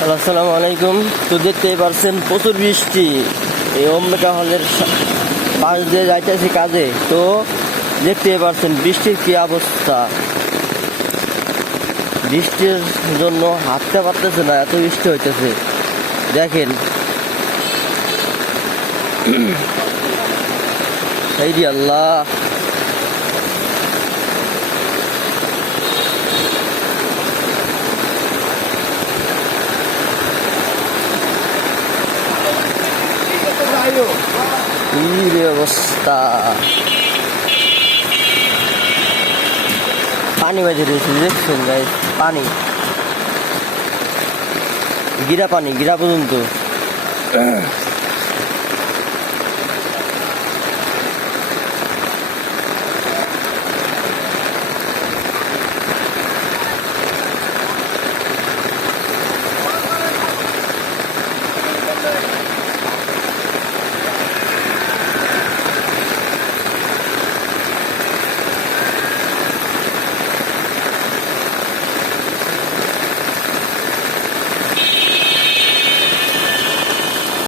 আসসালামু আলাইকুম। তো দেখতেই পারছেন প্রচুর বৃষ্টি, এই অম্বিকা হলের পাশ দিয়ে যাইতেছি কাজে। তো দেখতেই পারছেন বৃষ্টির কি অবস্থা। বৃষ্টির জন্য হাঁটতে পারতেছে না, এত বৃষ্টি হইতেছে। দেখেন এই রে আল্লাহ, কি রে অবস্থা। পানি বাজে রয়েছে, দেখছেন ভাই, পানি গিরা পর্যন্ত।